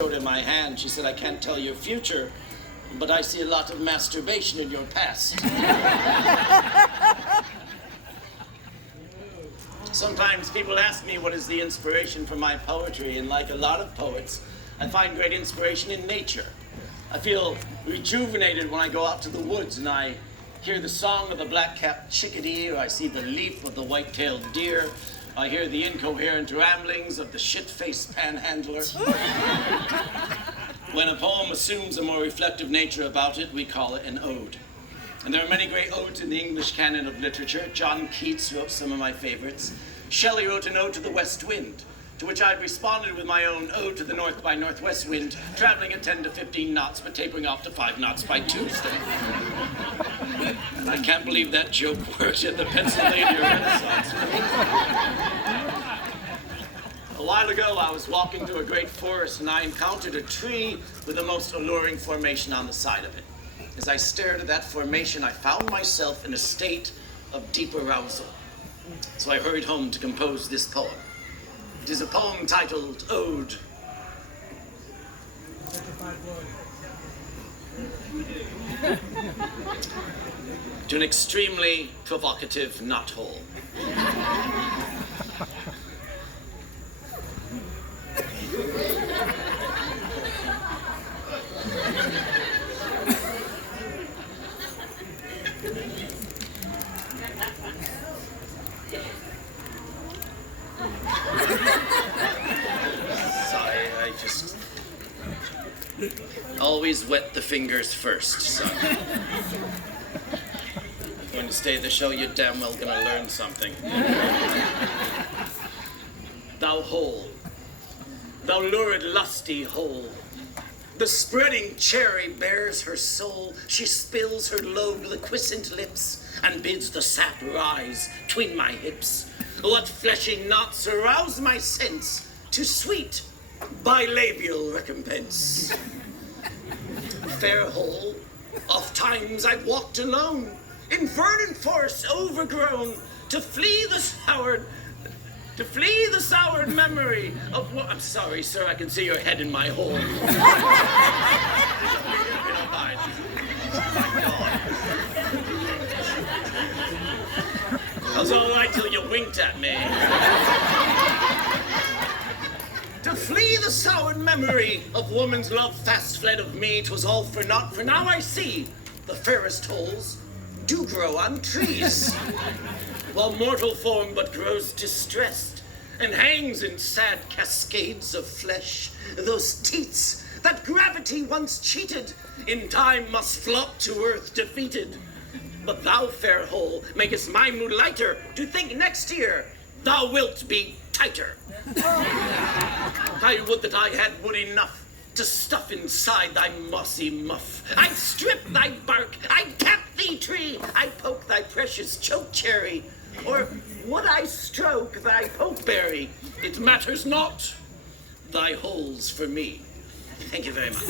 in my hand. She said, I can't tell your future, but I see a lot of masturbation in your past. Sometimes people ask me what is the inspiration for my poetry, and like a lot of poets, I find great inspiration in nature. I feel rejuvenated when I go out to the woods and I hear the song of the black-capped chickadee, or I see the leap of the white-tailed deer. I hear the incoherent ramblings of the shit-faced panhandler. When a poem assumes a more reflective nature about it, we call it an ode. And there are many great odes in the English canon of literature. John Keats wrote some of my favorites. Shelley wrote an ode to the west wind, to which I've responded with my own ode to the north by northwest wind, traveling at 10 to 15 knots, but tapering off to 5 knots by Tuesday. And I can't believe that joke worked at the Pennsylvania Renaissance. A while ago, I was walking through a great forest and I encountered a tree with the most alluring formation on the side of it. As I stared at that formation, I found myself in a state of deep arousal. So I hurried home to compose this poem. It is a poem titled Ode. To an extremely provocative knothole. Sorry, I just always wet the fingers first, son. You're going to stay at the show, you're damn well gonna learn something. Thou hole, thou lurid lusty hole, the spreading cherry bears her soul. She spills her low liquescent lips and bids the sap rise tween my hips. What fleshy knots arouse my sense to sweet bilabial recompense. Fair hole, oft times I've walked alone in verdant forests overgrown to flee the soured memory of what... I'm sorry, sir, I can see your head in my hole. If you don't mind. My God. I was all right till you winked at me. To flee the soured memory of woman's love fast fled of me, 'twas all for naught, for now I see the fairest holes do grow on trees, while mortal form but grows distressed and hangs in sad cascades of flesh. Those teats that gravity once cheated in time must flop to earth defeated. But thou, fair hole, makest my mood lighter to think next year thou wilt be tighter. I would that I had wood enough to stuff inside thy mossy muff. I'd strip thy bark, I'd tap thee tree, I'd poke thy precious choke cherry, or would I stroke thy pokeberry? It matters not, thy hole's for me. Thank you very much.